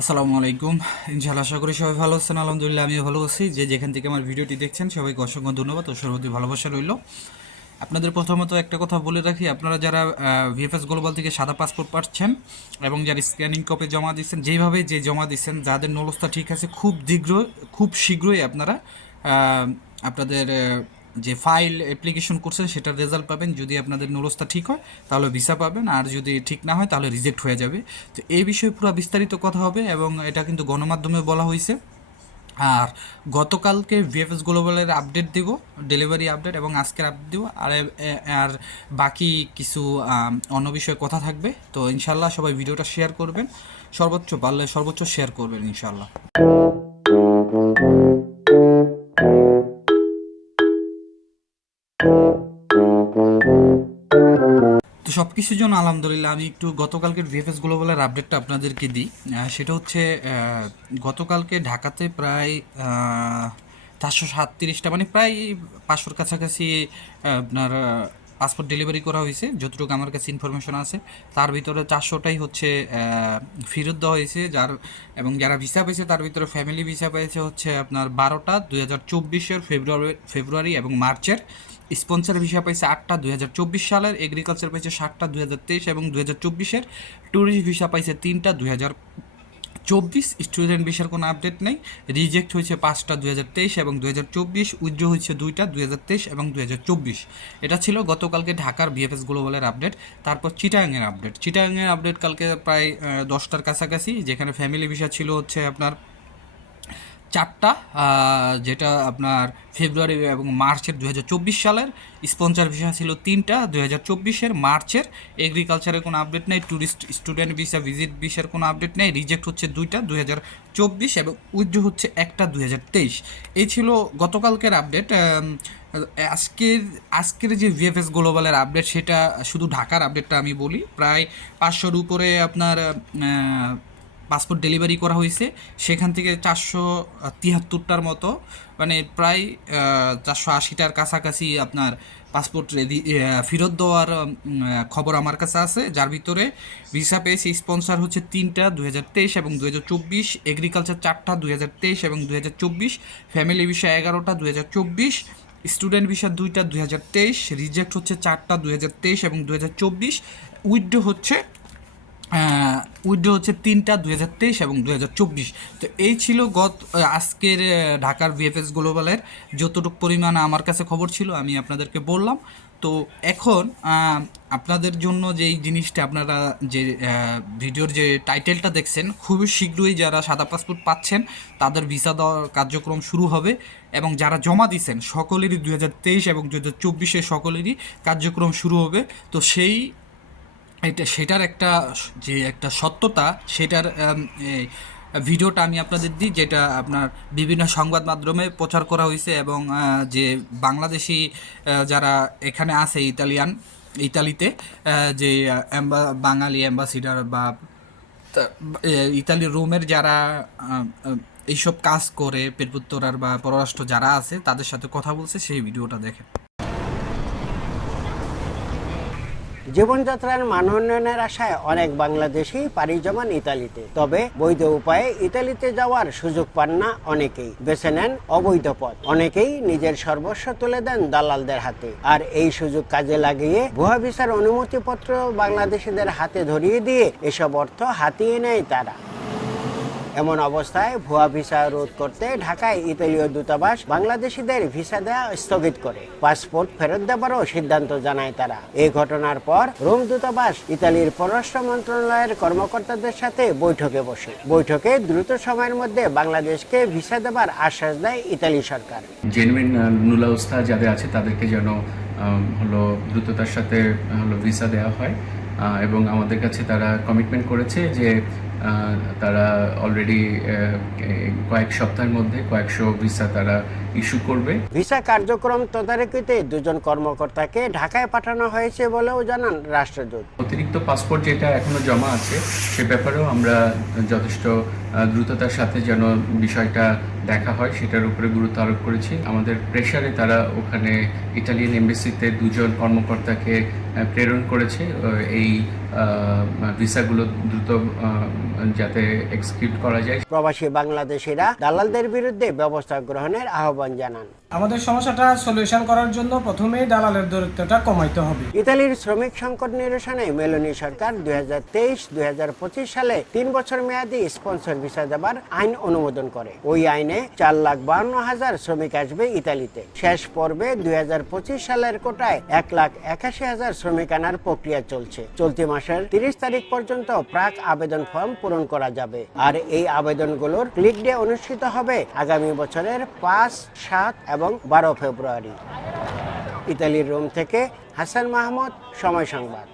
আসসালামু আলাইকুম। ইনশাআল্লাহ আশা করি সবাই ভালো আছেন। আলহামদুলিল্লাহ আমিও ভালো আছি। যে যেখান থেকে আমার ভিডিওটি দেখছেন সবাইকে অসংখ্য ধন্যবাদ ও সর্বতি ভালোবাসা রইল। আপনাদের প্রথমত একটা কথা বলে রাখি, আপনারা যারা ভিএফএস গ্লোবাল থেকে সাদা পাসপোর্ট পাচ্ছেন এবং যারা স্ক্যানিং কপি জমা দিচ্ছেন, যেভাবে যে জমা দিচ্ছেন, যাদের নলস্তা ঠিক আছে, খুব শীঘ্রই আপনারা আপনাদের যে ফাইল অ্যাপ্লিকেশন করছেন সেটার রেজাল্ট পাবেন। যদি আপনাদের নলস্তা ঠিক হয় তাহলে ভিসা পাবেন, আর যদি ঠিক না হয় তাহলে রিজেক্ট হয়ে যাবে। তো এই বিষয়ে পুরো বিস্তারিত কথা হবে এবং এটা কিন্তু গণমাধ্যমে বলা হয়েছে। আর গতকালকে ভিএফএস গ্লোবালের আপডেট দিব, ডেলিভারি আপডেট, এবং আজকের আপডেট দিব। আর বাকি কিছু অন্য বিষয়ে কথা থাকবে। তো ইনশাল্লাহ সবাই ভিডিওটা শেয়ার করবেন, সর্বোচ্চ পারলে সর্বোচ্চ শেয়ার করবেন ইনশাল্লাহ। তো সব কিছুর জন্য আলহামদুলিল্লাহ। আমি একটু গতকালকের ভিএফএস গ্লোবালের আপডেটটা আপনাদেরকে দিই। সেটা হচ্ছে গতকালকে ঢাকাতে প্রায় 437টা, মানে প্রায় 500-র কাছাকাছি আপনার পাসপোর্ট ডেলিভারি করা হয়েছে, যতটুকু আমার কাছে ইনফরমেশন আছে। তার ভিতরে 400টাই হচ্ছে ফেরত দেওয়া হয়েছে, এবং যারা ভিসা পেয়েছে তার ভিতরে ফ্যামিলি ভিসা পেয়েছে হচ্ছে আপনার 12টা 2024-এর ফেব্রুয়ারি এবং মার্চের। স্পন্সর ভিসা পাইছে 8টা 2024 সালের, এগ্রিকালচার পাইছে 7টা 2023 এবং 2024-এর, ট্যুরিস্ট ভিসা পাইছে 3টা 2024, স্টুডেন্ট ভিসার কোনো আপডেট নেই। রিজেক্ট হয়েছে 5টা 2023 এবং 2024, উইথড্র হয়েছে 2টা 2023 এবং 2024। এটা ছিল গতকালকে ঢাকার ভিএফএস গ্লোবালের আপডেট। তারপর চিটাগাংয়ের আপডেট কালকে প্রায় 10টার কাছাকাছি, যেখানে ফ্যামিলি ভিসা ছিল হচ্ছে আপনার 4টা, যেটা আপনার ফেব্রুয়ারি এবং মার্চের 2024 সালের। স্পন্সর ভিসা ছিল 3টা 2024-এর মার্চের। এগ্রিকালচারের কোনো আপডেট নেই। ট্যুরিস্ট স্টুডেন্ট ভিসা ভিজিট ভিসার কোনো আপডেট নেই। রিজেক্ট হচ্ছে 2টা 2024 এবং উইথড্র হচ্ছে 1টা 2023। এই ছিল গতকালকের আপডেট। আজকের যে ভিএফএস গ্লোবালের আপডেট, সেটা শুধু ঢাকার আপডেটটা আমি বলি। প্রায় 500-র উপরে আপনার পাসপোর্ট ডেলিভারি করা হয়েছে। সেখান থেকে 473টার মতো, মানে প্রায় 480টার কাছাকাছি আপনার পাসপোর্ট ফেরত দেওয়ার খবর আমার কাছে আছে। যার ভিতরে ভিসা পেয়েছে স্পন্সর হচ্ছে 3টা 2023 এবং 2024, এগ্রিকালচার 4টা 2023 এবং 2024, ফ্যামিলি ভিসা 11টা 2024, স্টুডেন্ট ভিসা 2টা 2023, রিজেক্ট হচ্ছে 4টা 2023 এবং 2024, উইথড্র হচ্ছে 3টা 2023 এবং 2024। তো এই ছিল আজকের ঢাকার ভিএফএস গ্লোবালের যতটুকু পরিমাণ আমার কাছে খবর ছিল আমি আপনাদেরকে বললাম। তো এখন আপনাদের জন্য যে এই জিনিসটা, আপনারা যে ভিডিওর যে টাইটেলটা দেখছেন, খুবই শীঘ্রই যারা সাদা পাসপোর্ট পাচ্ছেন তাদের ভিসা দেওয়ার কার্যক্রম শুরু হবে, এবং যারা জমা দিচ্ছেন সকলেরই 2023 এবং 2024-এ সকলেরই কার্যক্রম শুরু হবে। তো সেটার একটা সত্যতা, সেটার এই ভিডিওটা আমি আপনাদের দিই, যেটা আপনার বিভিন্ন সংবাদ মাধ্যমে প্রচার করা হয়েছে। এবং যে বাংলাদেশি যারা এখানে আছে, ইতালিতে যে বাঙালি অ্যাম্বাসিডার বা ইতালির রোমের যারা এইসব কাজ করে, পেরপুত্তরার বা পররাষ্ট্র যারা আছে, তাদের সাথে কথা বলছে, সেই ভিডিওটা দেখেন। জীবনযাত্রার মান উন্নয়নের আশায় অনেক বাংলাদেশী পাড়ি জমান ইতালিতে। তবে বৈধ উপায়ে ইতালিতে যাওয়ার সুযোগ পান না অনেকেই, বেছে নেন অবৈধ পথ। অনেকেই নিজের সর্বস্ব তুলে দেন দালালদের হাতে, আর এই সুযোগ কাজে লাগিয়ে ভুয়া ভিসার অনুমতিপত্র বাংলাদেশিদের হাতে ধরিয়ে দিয়ে এসব অর্থ হাতিয়ে নেয় তারা। এমন অবস্থায় ভুয়া ভিসা রোধ করতে ঢাকায় ইতালীয় দূতাবাস বাংলাদেশিদের ভিসা দেওয়া স্থগিত করে পাসপোর্ট ফেরত দেওয়ারও সিদ্ধান্ত জানায় তারা। এই ঘটনার পর রোম দূতাবাস ইতালির পররাষ্ট্র মন্ত্রণালয়ের কর্মকর্তাদের সাথে বৈঠকে বসে। বৈঠকে দ্রুত সময়ের মধ্যে বাংলাদেশকে ভিসা দেওয়ার আশ্বাস দেয় ইতালি সরকার। জেনুইন নুলাউস্থা যাদের আছে তাদেরকে যেন দ্রুততার সাথে ভিসা দেওয়া হয়, এবং আমাদের কাছে তারা কমিটমেন্ট করেছে যে তারা অলরেডি কয়েক সপ্তাহের মধ্যে কয়েকশো ভিসা তারা ইস্যু করবে। ভিসা কার্যক্রম তদারকিতে দুজন কর্মকর্তাকে ঢাকায় পাঠানো হয়েছে বলেও জানান রাষ্ট্রদূত। অতিরিক্ত পাসপোর্ট যেটা এখনো জমা আছে সে ব্যাপারেও আমরা যথেষ্ট দ্রুততার সাথে যেন বিষয়টা দেখা হয় সেটার উপরে গুরুত্ব আরোপ করেছি। আমাদের প্রেসারে তারা ওখানে ইটালিয়ান এমবেসিতে দুজন কর্মকর্তাকে প্রেরণ করেছে এই ভিসাগুলো দ্রুত যাতে এক্সিকিউট করা যায়। প্রবাসী বাংলাদেশিরা দালালদের বিরুদ্ধে ব্যবস্থা গ্রহণের আহ্বান জানান। আমাদের সমস্যাটা সলিউশন করার জন্য প্রথমেই দালালের দূরত্বটা কমাইতে হবে। ইতালির শ্রমিক সংকট নিরসনে মেলোনি সরকার 2023-2025 সালে 3 বছর মেয়াদী স্পন্সর ভিসা দেবার আইন অনুমোদন করে। ওই আইনে 4,52,000 শ্রমিক আসবে ইতালিতে। শেষ পর্বে 2025 সালের কোটায় 1,81,000 শ্রমিক আনার প্রক্রিয়া চলছে। চলতি মাসের 30 তারিখ পর্যন্ত প্রাক আবেদন ফর্ম পূরণ করা যাবে। আর এই আবেদনগুলোর ক্লিক ডে অনুষ্ঠিত হবে আগামী বছরের 5, 7 এবং 12 ফেব্রুয়ারি। ইতালির রোম থেকে হাসান মাহমুদ, সময় সংবাদ।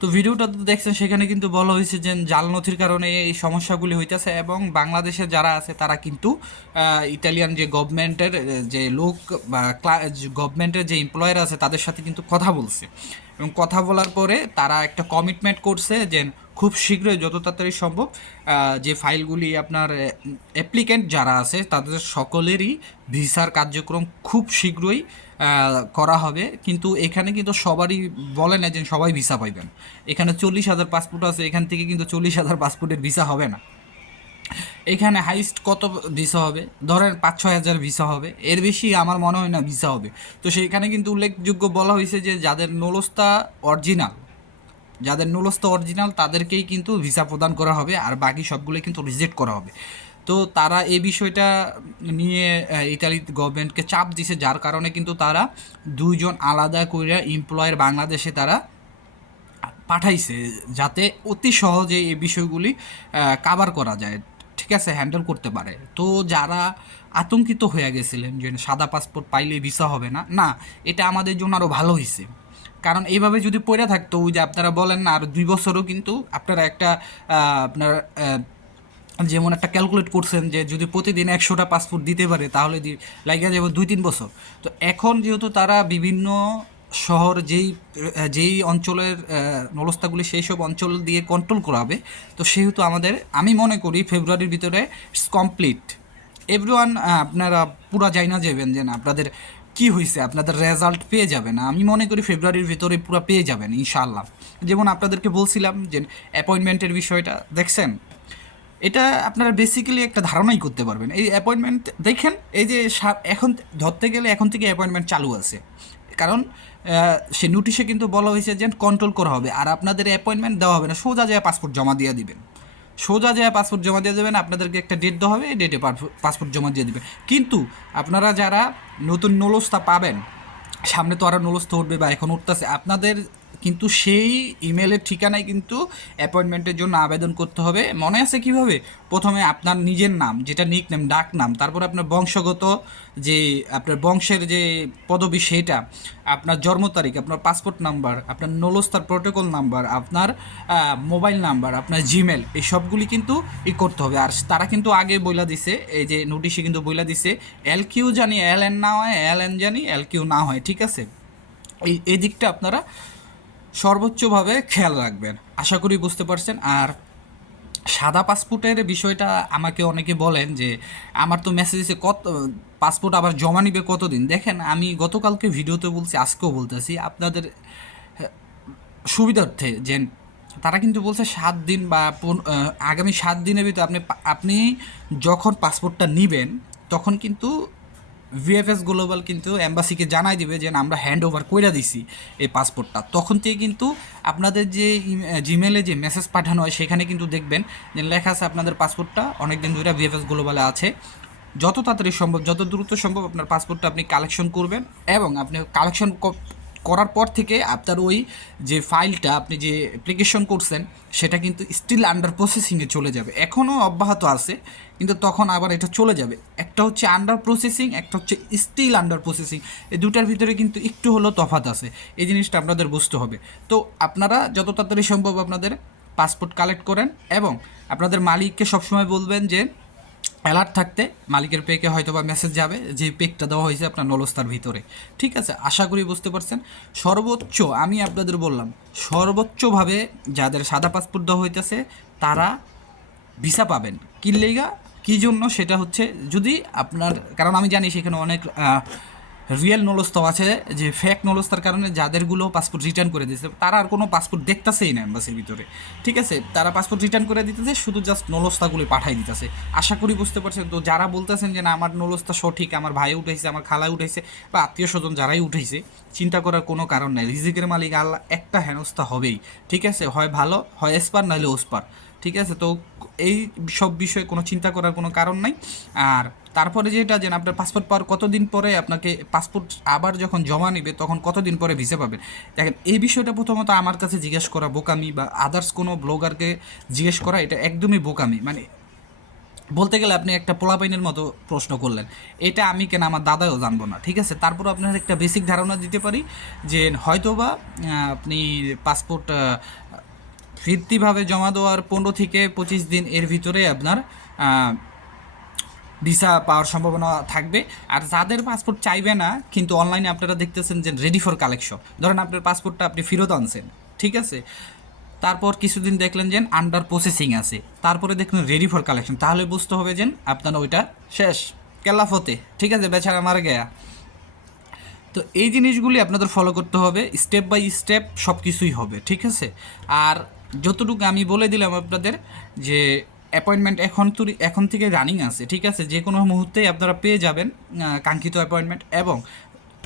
তো ভিডিওটা তো দেখছেন, সেখানে কিন্তু বলা হয়েছে যে জাল নথির কারণে এই সমস্যাগুলি হইতেছে এবং বাংলাদেশে যারা আছে তারা কিন্তু ইতালিয়ান যে গভর্নমেন্টের যে লোক বা গভর্নমেন্টের যে এমপ্লয়ার আছে তাদের সাথে কিন্তু কথা বলছে এবং কথা বলার পরে তারা একটা কমিটমেন্ট করছে যে খুব শীঘ্রই যত তাড়াতাড়ি সম্ভব যে ফাইলগুলি আপনার অ্যাপ্লিক্যান্ট যারা আছে তাদের সকলেরই ভিসার কার্যক্রম খুব শীঘ্রই করা হবে। কিন্তু এখানে কিন্তু সবারই বলে না যে সবাই ভিসা পাইবেন। এখানে 40,000 পাসপোর্ট আছে, এখান থেকে কিন্তু 40,000 পাসপোর্টের ভিসা হবে না। এখানে হাইস্ট কত ভিসা হবে, ধরেন 5-6 হাজার ভিসা হবে, এর বেশি আমার মনে হয় না ভিসা হবে। তো সেইখানে কিন্তু উল্লেখযোগ্য বলা হয়েছে যে যাদের নুলস্তা অরিজিনাল তাদেরকেই কিন্তু ভিসা প্রদান করা হবে, আর বাকি সবগুলো কিন্তু রিজেক্ট করা হবে। তো তারা এই বিষয়টা নিয়ে ইতালি গভর্নমেন্টকে চাপ দিছে, যার কারণে কিন্তু তারা 2 জন আলাদা করে এমপ্লয়ার বাংলাদেশে তারা পাঠাইছে, যাতে অতি সহজে এই বিষয়গুলি কাভার করা যায়, ঠিক আছে, হ্যান্ডেল করতে পারে। তো যারা আতঙ্কিত হয়ে গেছিলেন যে সাদা পাসপোর্ট পাইলে ভিসা হবে না, না, এটা আমাদের জন্য আরও ভালো হয়েছে। কারণ এইভাবে যদি পড়ে থাকতো, ওই যে আপনারা বলেন না, আর 2 বছরও কিন্তু আপনারা একটা আপনার যেমন একটা ক্যালকুলেট করছেন যে যদি প্রতিদিন 100টা পাসপোর্ট দিতে পারে তাহলে লাগিয়ে যাবে 2-3 বছর। তো এখন যেহেতু তারা বিভিন্ন শহর যেই অঞ্চলের নলস্তাগুলি সেই সব অঞ্চল দিয়ে কন্ট্রোল করাবে, তো সেহেতু আমি মনে করি ফেব্রুয়ারির ভিতরে ইটস কমপ্লিট। এভরিওয়ান আপনারা পুরা যাই না যাবেন যে না আপনাদের কি হয়েছে, আপনাদের রেজাল্ট পেয়ে যাবেন। আমি মনে করি ফেব্রুয়ারির ভিতরে পুরো পেয়ে যাবেন ইনশাআল্লাহ। যেমন আপনাদেরকে বলছিলাম যে অ্যাপয়েন্টমেন্টের বিষয়টা দেখছেন, এটা আপনারা বেসিক্যালি একটা ধারণাই করতে পারবেন। এই অ্যাপয়েন্টমেন্ট দেখেন, এই যে এখন ধরতে গেলে এখন থেকে অ্যাপয়েন্টমেন্ট চালু আছে, কারণ সে নোটিশে কিন্তু বলা হয়েছে যে কন্ট্রোল করা হবে, আর আপনাদের অ্যাপয়েন্টমেন্ট দেওয়া হবে না, সোজা যায় পাসপোর্ট জমা দিয়ে দিবেন, আপনাদেরকে একটা ডেট দেওয়া হবে, এই ডেটে পাসপোর্ট জমা দিয়ে দিবেন। কিন্তু আপনারা যারা নতুন নলস্তা পাবেন, সামনে তো আরও নলস্তা উঠবে বা এখন উঠতেছে, আপনাদের কিন্তু সেই ইমেলের ঠিকানায় কিন্তু অ্যাপয়েন্টমেন্টের জন্য আবেদন করতে হবে। মনে আছে কিভাবে? প্রথমে আপনার নিজের নাম, যেটা নিক নেম, ডাক নাম, তারপর আপনার বংশগত যে আপনার বংশের যে পদবি সেটা, আপনার জন্ম তারিখ, আপনার পাসপোর্ট নাম্বার, আপনার নলস্তার প্রোটোকল নাম্বার, আপনার মোবাইল নাম্বার, আপনার জিমেল, এই সবগুলি কিন্তু করতে হবে। আর তারা কিন্তু আগে বইলা দিছে, এই যে নোটিশে কিন্তু বইলা দিছে, LQ জানি LN না হয়, LN জানি LQ না হয়, ঠিক আছে? এই দিকটা আপনারা সর্বোচ্চভাবে খেয়াল রাখবেন। আশা করি বুঝতে পারছেন। আর সাদা পাসপোর্টের বিষয়টা আমাকে অনেকে বলেন যে আমার তো মেসেজ এসে পাসপোর্ট আবার জমা নিবে কতদিন। দেখেন, আমি গতকালকে ভিডিওতে বলছি, আজকেও বলতেছি, আপনাদের সুবিধার্থে যে তারা কিন্তু বলছে 7 দিন বা আগামী 7 দিনের ভিতরে আপনি যখন পাসপোর্টটা নেবেন তখন কিন্তু ভিএফএস গ্লোবাল কিন্তু এম্বাসিকে জানাই দিবে যে আমরা হ্যান্ড ওভার কইরা দিছি এই পাসপোর্টটা। তখন থেকে কিন্তু আপনাদের যে জিমেলে যে মেসেজ পাঠানো হয় সেখানে কিন্তু দেখবেন যে লেখা আছে আপনাদের পাসপোর্টটা অনেক দিন ধরে ভিএফএস গ্লোবালে আছে। যত তাড়াতাড়ি সম্ভব, যত দ্রুত সম্ভব আপনার পাসপোর্টটা আপনি কালেকশন করবেন, এবং আপনি কালেকশন করার পর থেকে আপনার ওই যে ফাইলটা আপনি যে অ্যাপ্লিকেশন করছেন সেটা কিন্তু স্টিল আন্ডার প্রসেসিংয়ে চলে যাবে। এখনও অব্যাহত আছে, কিন্তু তখন আবার এটা চলে যাবে। একটা হচ্ছে আন্ডার প্রসেসিং, একটা হচ্ছে স্টিল আন্ডার প্রসেসিং। এই দুটার ভিতরে কিন্তু একটু হলেও তফাৎ আছে, এই জিনিসটা আপনাদের বুঝতে হবে। তো আপনারা যত তাড়াতাড়ি সম্ভব আপনাদের পাসপোর্ট কালেক্ট করেন, এবং আপনাদের মালিককে সবসময় বলবেন যে অ্যালার্ট থাকতে। মালিকের পেকে হয়তো বা মেসেজ যাবে যে পেকটা দেওয়া হয়েছে আপনার নলস্তার ভিতরে, ঠিক আছে? আশা করি বুঝতে পারছেন। সর্বোচ্চ আমি আপনাদের বললাম, সর্বোচ্চভাবে যাদের সাদা পাসপোর্ট দেওয়া হইতেছে তারা ভিসা পাবেন। কি কী জন্য সেটা হচ্ছে যদি আপনার, কারণ আমি জানি সেখানে অনেক রিয়েল নলস্তাও আছে যে ফেক নলস্তার কারণে যাদেরগুলো পাসপোর্ট রিটার্ন করে দিতেছে তারা আর কোনো পাসপোর্ট দেখতেছেই না এম্বাসির ভিতরে, ঠিক আছে, তারা পাসপোর্ট রিটার্ন করে দিতেছে, শুধু জাস্ট নলস্তাগুলি পাঠাই দিতেছে। আশা করি বুঝতে পারছেন। তো যারা বলতেছেন যে না আমার নলস্তা সঠিক, আমার ভাই উঠাইছে, আমার খালা উঠাইছে, বা আত্মীয় স্বজন যারাই উঠাইছে, চিন্তা করার কোনো কারণ নাই। রিজিকের মালিক আল্লাহ, একটা হেনস্থা হবেই, ঠিক আছে, হয় ভালো হয় এসপার নাহলে ওসপার, ঠিক আছে। তো এই সব বিষয়ে কোনো চিন্তা করার কোনো কারণ নাই। আর তারপরে যেটা যে আপনার পাসপোর্ট পাওয়ার কতদিন পরে আপনাকে পাসপোর্ট আবার যখন জমা নেবে তখন কতদিন পরে ভিসা পাবেন, দেখেন এই বিষয়টা প্রথমত আমার কাছে জিজ্ঞেস করা বোকামি, বা আদার্স কোনো ব্লগারকে জিজ্ঞেস করা এটা একদমই বোকামি। মানে বলতে গেলে আপনি একটা পোলাপাইনের মতো প্রশ্ন করলেন, এটা আমি কেন আমার দাদাও জানবো না, ঠিক আছে। তারপর আপনার একটা বেসিক ধারণা দিতে পারি যে হয়তোবা আপনি পাসপোর্ট ফিরতিভাবে জমা দেওয়ার 15 থেকে 25 দিন এর ভিতরে আপনার ভিসা পাওয়ার সম্ভাবনা থাকবে। আর যাদের পাসপোর্ট চাইবে না কিন্তু অনলাইনে আপনারা দেখতেছেন যে রেডি ফর কালেকশন, ধরেন আপনার পাসপোর্টটা আপনি ফেরত আনছেন, ঠিক আছে, তারপর কিছুদিন দেখলেন যে আন্ডার প্রসেসিং আছে, তারপরে দেখলেন রেডি ফর কালেকশন, তাহলে বুঝতে হবে যে আপনার ওইটা শেষ, কেল্লাফতে, ঠিক আছে, বেচারা মারা গেয়া। তো এই জিনিসগুলি আপনাদের ফলো করতে হবে, স্টেপ বাই স্টেপ সব কিছুই হবে, ঠিক আছে। আর যতটুকু আমি বলে দিলাম আপনাদের যে অ্যাপয়েন্টমেন্ট এখন থেকে রানিং আছে, ঠিক আছে, যে কোনো মুহূর্তেই আপনারা পেয়ে যাবেন কাঙ্ক্ষিত অ্যাপয়েন্টমেন্ট। এবং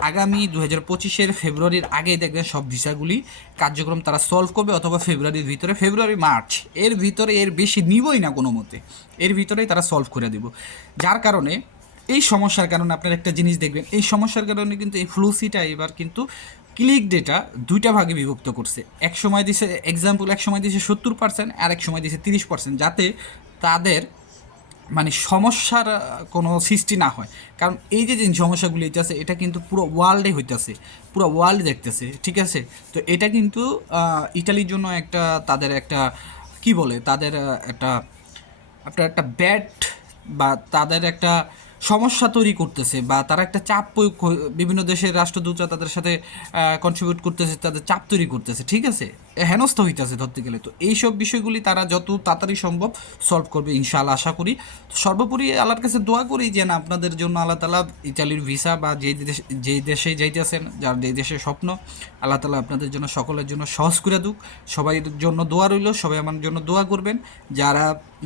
আগামী 2025-এর ফেব্রুয়ারির আগেই দেখবেন সব ভিসাগুলি কার্যক্রম তারা সলভ করবে, অথবা ফেব্রুয়ারির ভিতরে, ফেব্রুয়ারি মার্চ এর ভিতরে, এর বেশি নিবই না কোনো মতে, এর ভিতরেই তারা সলভ করে দেব। যার কারণে এই সমস্যার কারণে আপনার একটা জিনিস দেখবেন, এই সমস্যার কারণে কিন্তু এই ফ্লুসিটা এবার কিন্তু ক্লিক ডেটা দুইটা ভাগে বিভক্ত করছে। এক সময় দিছে এক্সাম্পল, এক সময় দিছে 70% আর এক সময় দিছে 30%, যাতে তাদের মানে সমস্যার কোনো সৃষ্টি না হয়। কারণ এই যে সমস্যাগুলি হইতেছে এটা কিন্তু পুরো ওয়ার্ল্ডে হইতেছে, পুরো ওয়ার্ল্ড দেখতেছে, ঠিক আছে। তো এটা কিন্তু ইটালির জন্য একটা তাদের একটা কি বলে, তাদের একটা আপনার একটা ব্যাড, বা তাদের একটা সমস্যা তৈরি করতেছে, বা তারা একটা চাপ প্রয়োগ বিভিন্ন দেশের রাষ্ট্রদূতরা তাদের সাথে কন্ট্রিবিউট করতেছে, তাদের চাপ তৈরি করতেছে, ঠিক আছে, হেনস্থ হইতেছে ধরতে গেলে। তো এইসব বিষয়গুলি তারা যত তাড়াতাড়ি সম্ভব সলভ করবে ইনশাআল্লাহ, আশা করি। তো সর্বোপরি আল্লাহর কাছে দোয়া করি যে না আপনাদের জন্য আল্লাহ তাআলা ইতালির ভিসা বা যেই দেশে যাইতেছেন, যার যেই দেশের স্বপ্ন, আল্লাহ তাআলা আপনাদের জন্য সকলের জন্য সহজ করে দুক। সবাই জন্য দোয়া রইল, সবাই আমার জন্য দোয়া করবেন। যারা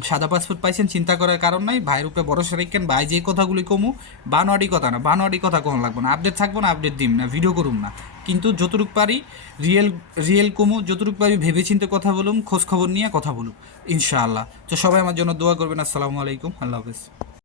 সাদা পাসপোর্ট পাইছেন চিন্তা করার কারণ নাই, ভাইয়ের উপরে ভরসা রাখেন। ভাই যে কথাগুলি কমু বানোয়ারি কথা না, বানোয়ারি কথা কখন লাগবে না, আপডেট থাকবো না, আপডেট দিম না, ভিডিও করুম না, কিন্তু যতটুকু পারি রিয়েল কমু, যতটুকু পারি ভেবেচিন্তে কথা বলুম, খোঁজ খবর নিয়ে কথা বলুম ইনশাআল্লাহ। তো সবাই আমার জন্য দোয়া করবেন। আসসালামু আলাইকুম, আল্লাহ হাফেজ।